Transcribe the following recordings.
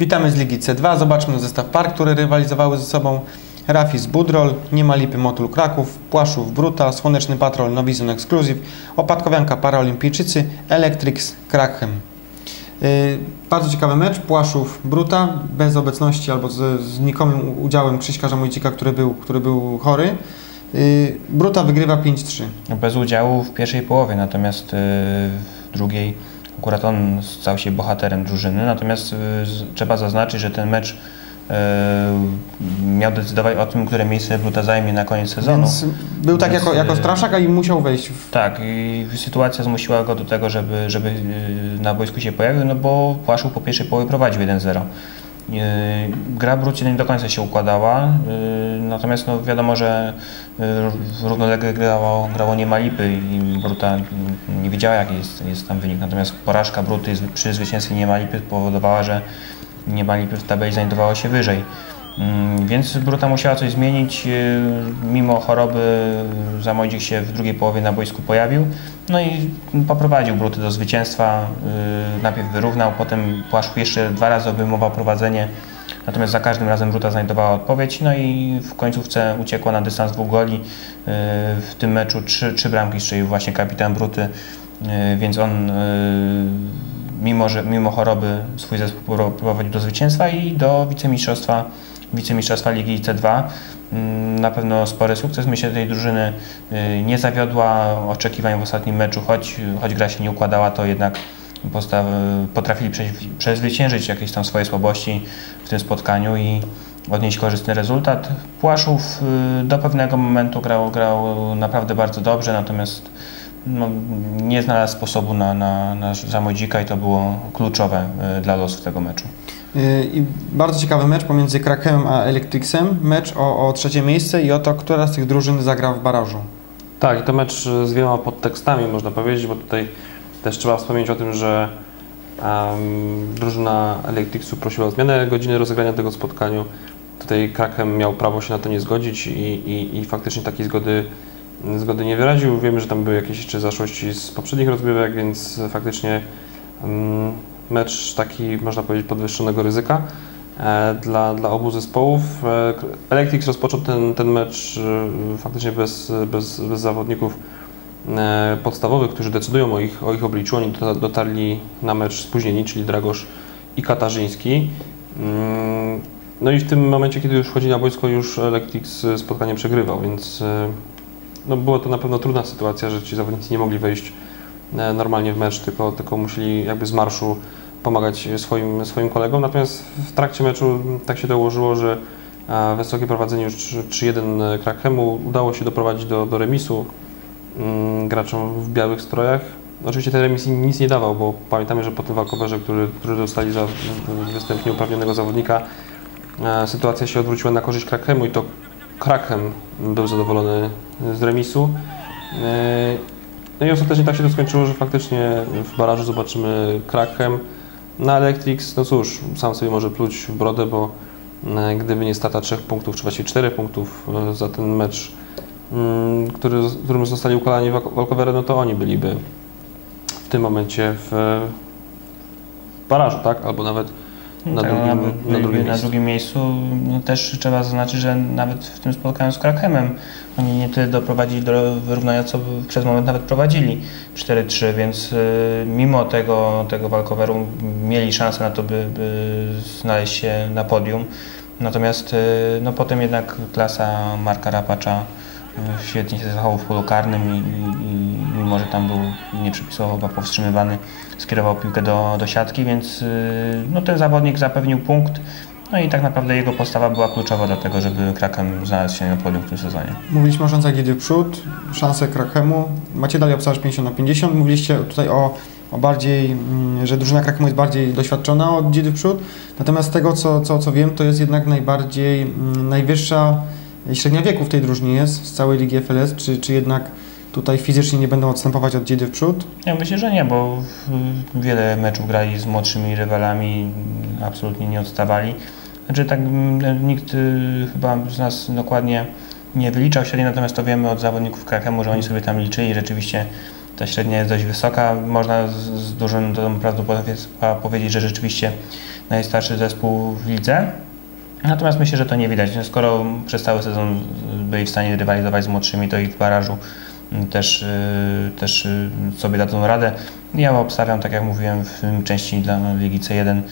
Witamy z Ligi C2. Zobaczmy zestaw par, które rywalizowały ze sobą. Rafis Budrol, Nie ma lipy Motul Kraków, Płaszów Bruta, Słoneczny Patrol Nowizjon Exclusive, Opadkowianka Paraolimpijczycy, Electrix Krakhem. Yy, bardzo ciekawy mecz, Płaszów Bruta, bez obecności albo z, z nikomym udziałem Krzyśka Żamojcika, który był, który był chory. Yy, Bruta wygrywa 5-3. Bez udziału w pierwszej połowie, natomiast y, w drugiej akurat on stał się bohaterem drużyny. Natomiast y, trzeba zaznaczyć, że ten mecz y, miał decydować o tym, które miejsce Bruta zajmie na koniec sezonu. Więc był tak Więc, jako, jako yy, straszak, a i musiał wejść w Tak, i sytuacja zmusiła go do tego, żeby, żeby y, na boisku się pojawił, no bo Płaszów po pierwszej połowie prowadził 1-0. Y, Gra Brucie nie do końca się układała, y, natomiast no wiadomo, że y, równolegle grało, grało nie ma lipy i Bruta nie wiedziała jaki jest, jest tam wynik, natomiast porażka Bruty przy zwycięstwie nie ma lipy spowodowała, że nie ma lipy w tabeli znajdowało się wyżej. Mm, Więc Bruta musiała coś zmienić. y, Mimo choroby Zamojzik się w drugiej połowie na boisku pojawił. No i poprowadził Bruty do zwycięstwa. y, Najpierw wyrównał, potem Płaszcz jeszcze dwa razy obejmował prowadzenie. Natomiast za każdym razem Bruta znajdowała odpowiedź. No i w końcówce uciekła na dystans dwóch goli. Y, W tym meczu trzy, trzy bramki strzelił właśnie kapitan Bruty. Więc on mimo, że, mimo choroby swój zespół pro- prowadził do zwycięstwa i do wicemistrzostwa, wicemistrzostwa Ligi C2. Mm, Na pewno spory sukces. Myślę, że tej drużyny y, nie zawiodła oczekiwań w ostatnim meczu, choć, choć gra się nie układała, to jednak potrafili prze- przezwyciężyć jakieś tam swoje słabości w tym spotkaniu i odnieść korzystny rezultat. Płaszów y, do pewnego momentu grał, grał naprawdę bardzo dobrze, natomiast no, nie znalazł sposobu na, na, na Zamodzika i to było kluczowe y, dla losów tego meczu. I bardzo ciekawy mecz pomiędzy Krakiem a Electrixem. Mecz o, o trzecie miejsce i o to, która z tych drużyn zagra w barażu. Tak, to mecz z wieloma podtekstami, można powiedzieć, bo tutaj też trzeba wspomnieć o tym, że em, drużyna Electrixu prosiła o zmianę godziny rozegrania tego spotkania. Tutaj Krakem miał prawo się na to nie zgodzić i, i, i faktycznie takiej zgody, zgody nie wyraził. Wiemy, że tam były jakieś jeszcze zaszłości z poprzednich rozgrywek, więc faktycznie em, mecz taki, można powiedzieć, podwyższonego ryzyka e, dla, dla obu zespołów. E, Electrix rozpoczął ten, ten mecz e, faktycznie bez, bez, bez zawodników podstawowych, którzy decydują o ich, o ich obliczu. Oni dota- dotarli na mecz spóźnieni, czyli Dragosz i Katarzyński. Mm, No i w tym momencie, kiedy już wchodzi na boisko, już Electrix spotkanie przegrywał, więc no było to na pewno trudna sytuacja, że ci zawodnicy nie mogli wejść normalnie w mecz, tylko, tylko musieli jakby z marszu pomagać swoim, swoim kolegom. Natomiast w trakcie meczu tak się dołożyło, że e, wysokie prowadzenie już 3-1 Krakemu udało się doprowadzić do, do remisu mm, graczom w białych strojach. Oczywiście ten remis nic nie dawał, bo pamiętamy, że po tym walkowerze, który, który dostali za występ nieuprawnionego zawodnika, e, sytuacja się odwróciła na korzyść Krakemu i to Krakem był zadowolony z remisu. No i ostatecznie tak się to skończyło, że faktycznie w barażu zobaczymy Krakem. Na Electrix, no cóż, sam sobie może pluć w brodę, bo e, gdyby nie strata trzech punktów, czy właściwie czterech punktów e, za ten mecz, mm, który, którym zostali ukalani walk- walkowery, no to oni byliby w tym momencie w, w barażu, tak? Albo nawet na Tak, drugim- na byli drugim na miejscu. drugim miejscu. No, też trzeba zaznaczyć, że nawet w tym spotkaniu z Krakemem oni nie tyle doprowadzili do wyrównania, co przez moment nawet prowadzili 4-3, więc y, mimo tego, tego walkoweru mieli szansę na to, by, by znaleźć się na podium. Natomiast y, no, potem jednak klasa Marka Rapacza y, świetnie się zachował w polu karnym i, i, i mimo, że tam był nieprzypisowo chyba powstrzymywany, skierował piłkę do, do siatki, więc y, no, ten zawodnik zapewnił punkt. No i tak naprawdę jego postawa była kluczowa do tego, żeby Kraken znalazł się na podium w tym sezonie. Mówiliśmy o szansach w przód, szanse Krakemu. Macie dalej obstawiać 50 na 50. Mówiliście tutaj o, o bardziej, mm, że drużyna Krakemu jest bardziej doświadczona od w przód. Natomiast z tego, co, co, co wiem, to jest jednak najbardziej, mm, najwyższa średnia wieku w tej drużynie jest z całej Ligi FLS. Czy, czy jednak tutaj fizycznie nie będą odstępować od Dziedy w przód? Ja myślę, że nie, bo wiele meczów grali z młodszymi rywalami, absolutnie nie odstawali. Znaczy tak nikt y, chyba z nas dokładnie nie wyliczał średniej, natomiast to wiemy od zawodników Krakemu, że oni sobie tam liczyli, rzeczywiście ta średnia jest dość wysoka. Można z, dużym dozą prawdopodobieństwa powiedzieć, że rzeczywiście najstarszy zespół w lidze. Natomiast myślę, że to nie widać. Skoro przez cały sezon byli w stanie rywalizować z młodszymi, to i w barażu też, y, też y, sobie dadzą radę. Ja obstawiam, tak jak mówiłem, w części dla Ligi C1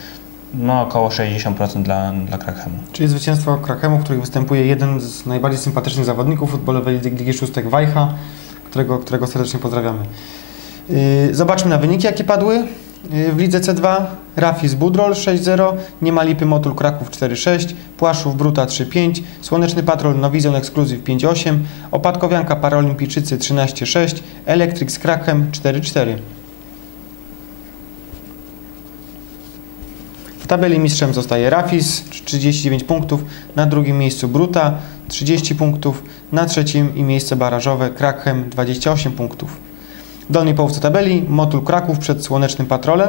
no około 60% dla, dla Krachemu. Czyli zwycięstwo Krakemu, w którym występuje jeden z najbardziej sympatycznych zawodników futbolowej Ligi Szóstek Wajcha, którego, którego serdecznie pozdrawiamy. Yy, Zobaczmy na wyniki, jakie padły. W lidze C2 Rafis Budrol 6-0, Nie ma lipy Motul Kraków 4-6, Płaszów Bruta 3-5, Słoneczny Patrol Nowizjon Exclusive 5-8, Opadkowianka Paralimpijczycy 13-6, Electric z Krakiem 4-4. W tabeli mistrzem zostaje Rafis 39 punktów, na drugim miejscu Bruta 30 punktów, na trzecim i miejsce barażowe Krakiem 28 punktów. W dolnej połówce tabeli Motul Kraków przed Słonecznym Patrolem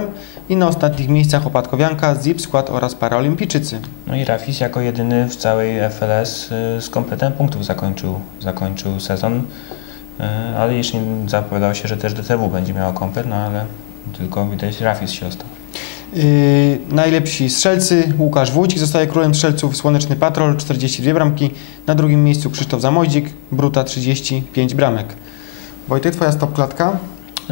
i na ostatnich miejscach Opadkowianka, Zip Skład oraz Paraolimpijczycy. No i Rafis jako jedyny w całej FLS y, z kompletem punktów zakończył, zakończył sezon. Y, Ale jeszcze nie zapowiadało się, że też DTW będzie miała komplet, no ale tylko widać Rafis się ostał. Yy, najlepsi strzelcy Łukasz Wójcik zostaje królem strzelców Słoneczny Patrol 42 bramki, na drugim miejscu Krzysztof Zamojdzik Bruta 35 bramek. Wojtek, twoja stop klatka?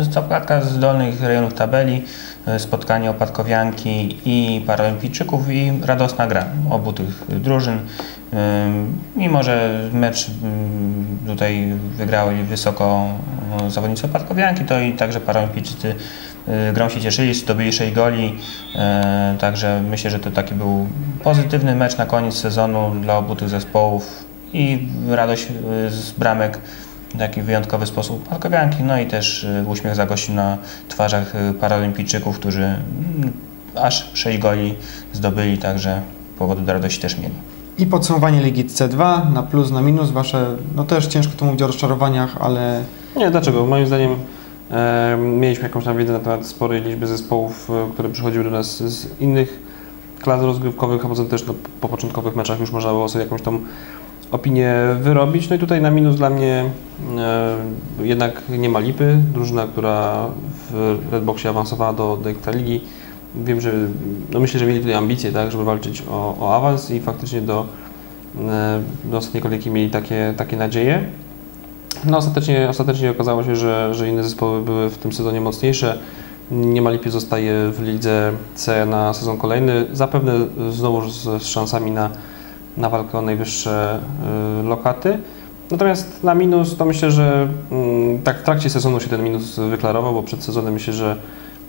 Stopklatka z dolnych rejonów tabeli, y, spotkanie Opadkowianki i Paralimpijczyków i radosna gra obu tych drużyn. Ym, Mimo, że mecz ym, tutaj wygrały wysoko y, zawodnicy Opadkowianki, to i także Paralimpijczycy grą się cieszyli, zdobyli 6 goli, także myślę, że to taki był pozytywny mecz na koniec sezonu dla obu tych zespołów i radość z bramek taki wyjątkowy sposób Parkowianki, no i też y, uśmiech zagościł na twarzach y, paralimpijczyków, którzy mm, aż 6 goli zdobyli, także powodu do radości też mieli. I podsumowanie Ligi C2 na plus, na minus. Wasze, no też ciężko tu mówić o rozczarowaniach, ale Nie, dlaczego? Moim zdaniem e, mieliśmy jakąś tam wiedzę na temat sporej liczby zespołów, e, które przychodziły do nas z innych klas rozgrywkowych, a poza tym też no, po początkowych meczach już można było sobie jakąś tą opinię wyrobić. No i tutaj na minus dla mnie e, jednak nie ma lipy. Drużyna, która w Redboxie awansowała do, do Ekstraligi. Wiem, że no myślę, że mieli tutaj ambicje, tak, żeby walczyć o, o awans i faktycznie do, e, do ostatniej kolejki mieli takie, takie nadzieje. No ostatecznie, ostatecznie okazało się, że, że inne zespoły były w tym sezonie mocniejsze. Nie ma lipy zostaje w lidze C na sezon kolejny. Zapewne znowu z, z szansami na, na walkę o najwyższe y, lokaty. Natomiast na minus to myślę, że mm, tak w trakcie sezonu się ten minus wyklarował, bo przed sezonem myślę, że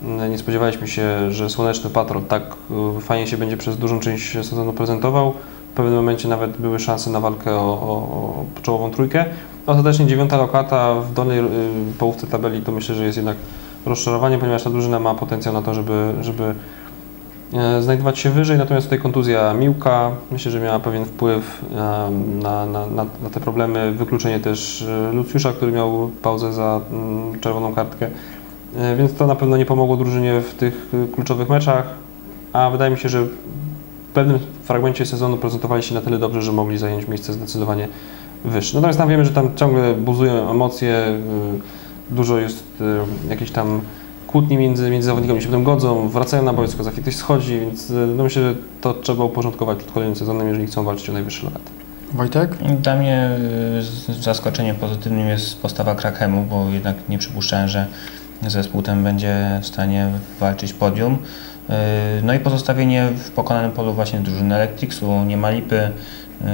mm, nie spodziewaliśmy się, że Słoneczny Patrol tak y, fajnie się będzie przez dużą część sezonu prezentował. W pewnym momencie nawet były szanse na walkę o, o, o czołową trójkę. Ostatecznie dziewiąta lokata w dolnej y, połówce tabeli to myślę, że jest jednak rozczarowanie, ponieważ ta drużyna ma potencjał na to, żeby, żeby znajdować się wyżej, natomiast tutaj kontuzja Miłka. Myślę, że miała pewien wpływ e, na, na, na, te problemy, wykluczenie też e, Lucjusza, który miał pauzę za mm, czerwoną kartkę, E, więc to na pewno nie pomogło drużynie w tych e, kluczowych meczach, a wydaje mi się, że w pewnym fragmencie sezonu prezentowali się na tyle dobrze, że mogli zająć miejsce zdecydowanie wyższe. Natomiast tam wiemy, że tam ciągle buzują emocje, dużo jest jakichś tam kłótni między, między zawodnikami, się potem godzą, wracają na boisko, za chwilę ktoś schodzi, więc y, no myślę, że to trzeba uporządkować przed kolejnym sezonem, jeżeli chcą walczyć o najwyższe lokaty. Wojtek? Dla mnie z- zaskoczeniem pozytywnym jest postawa Krakemu, bo jednak nie przypuszczałem, że zespół ten będzie w stanie walczyć podium. Y, No i pozostawienie w pokonanym polu właśnie drużyny Electricsu, nie ma lipy, y,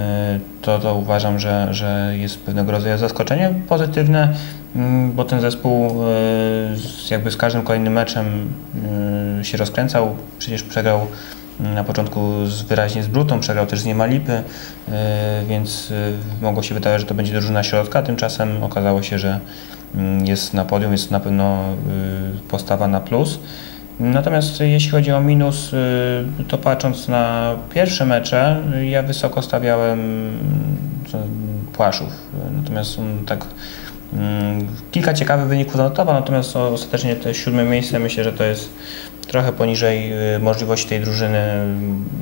to, to uważam, że, że jest pewnego rodzaju zaskoczenie pozytywne, mm, bo ten zespół jakby z każdym kolejnym meczem się rozkręcał, przecież przegrał na początku z, wyraźnie z Brutą, przegrał też z Niemalipy, więc mogło się wydawać, że to będzie drużyna środka, tymczasem okazało się, że mm, jest na podium, jest na pewno postawa na plus. Natomiast jeśli chodzi o minus, y, to patrząc na pierwsze mecze, ja wysoko stawiałem Płaszów. Natomiast tak mm, kilka ciekawych wyników zanotował, natomiast ostatecznie to siódme miejsce myślę, że to jest trochę poniżej y, możliwości tej drużyny.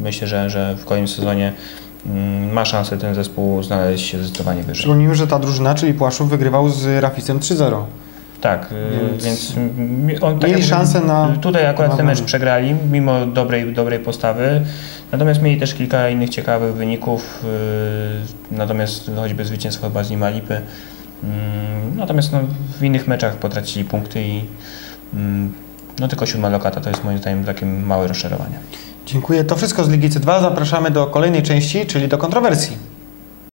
Myślę, że, że w kolejnym sezonie mm, ma szansę ten zespół znaleźć się zdecydowanie wyżej. Przypomnijmy, że ta drużyna, czyli Płaszów, wygrywał z Rafisem 3-0. Tak, y, Więc więc, on tak mieli szansę na Tutaj akurat ten mecz przegrali, mimo dobrej, dobrej postawy. Natomiast mieli też kilka innych ciekawych wyników. y, Natomiast choćby zwycięstwo chyba z Lima Lipy. Mm, Natomiast no, w innych meczach potracili punkty i mm, no tylko siódma lokata to jest moim zdaniem takie małe rozczarowanie. Dziękuję. To wszystko z Ligi C2. Zapraszamy do kolejnej części, czyli do kontrowersji.